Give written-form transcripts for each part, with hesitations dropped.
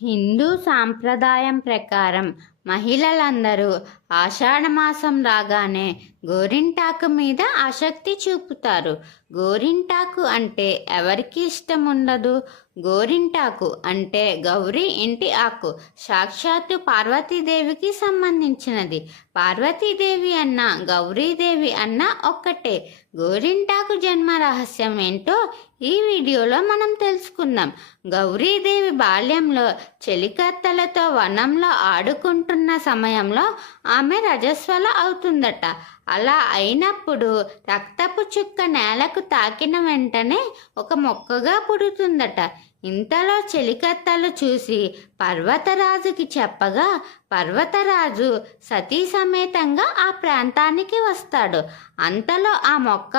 హిందూ సాంప్రదాయం ప్రకారం మహిళలందరూ ఆషాఢమాసం రాగానే గోరింటాకు మీద ఆసక్తి చూపుతారు. గోరింటాకు అంటే ఎవరికి ఇష్టం ఉండదు? గోరింటాకు అంటే గౌరీ ఇంటి ఆకు. సాక్షాత్తు పార్వతీదేవికి సంబంధించినది. పార్వతీదేవి అన్న గౌరీదేవి అన్న ఒక్కటే. గోరింటాకు జన్మ రహస్యం ఏంటో ఈ వీడియోలో మనం తెలుసుకుందాం. గౌరీదేవి బాల్యంలో చెలికత్తెలతో వనంలో ఆడుకుంటున్న సమయంలో ఆమె రజస్వల అవుతుందట. అలా అయినప్పుడు రక్తపు చుక్క నేలకు తాకిన వెంటనే ఒక మొక్కగా పుడుతుందట. ఇంతలో చెలికత్తెలు చూసి పర్వతరాజుకి చెప్పగా పర్వతరాజు సతీ సమేతంగా ఆ ప్రాంతానికి వస్తాడు. అంతలో ఆ మొక్క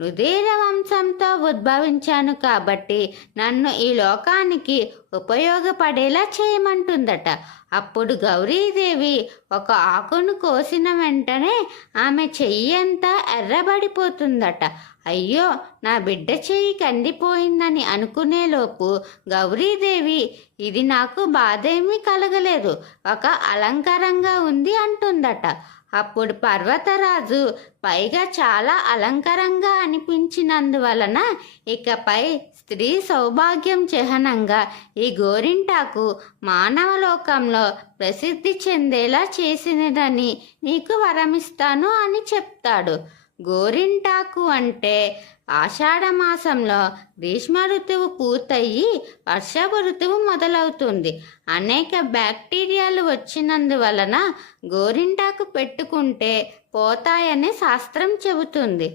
రుధిర వంశంతో ఉద్భవించాను కాబట్టి నన్ను ఈ లోకానికి ఉపయోగపడేలా చేయమంటుందట. అప్పుడు గౌరీదేవి ఒక ఆకును కోసిన వెంటనే ఆమె చెయ్యి అంతా ఎర్రబడిపోతుందట. అయ్యో, నా బిడ్డ చెయ్యి కందిపోయిందని అనుకునేలోపు గౌరీదేవి ఇది నాకు బాధేమీ కలగలేదు, ఒక అలంకారంగా ఉంది అంటుందట. అప్పుడు పర్వతరాజు పైగా చాలా అలంకారంగా అనిపించినందువలన ఇకపై స్త్రీ సౌభాగ్యం చిహ్నంగా ఈ గోరింటాకు మానవలోకంలో ప్రసిద్ధి చెందేలా చేసినదని నీకు వరమిస్తాను అని చెప్తాడు. గోరింటాకు అంటే ఆషాఢమాసంలో గ్రీష్మ ఋతువు పూర్తయి వర్షపు ఋతువు మొదలవుతుంది. అనేక బ్యాక్టీరియాలు వచ్చినందువలన గోరింటాకు పెట్టుకుంటే పోతాయని శాస్త్రం చెబుతుంది.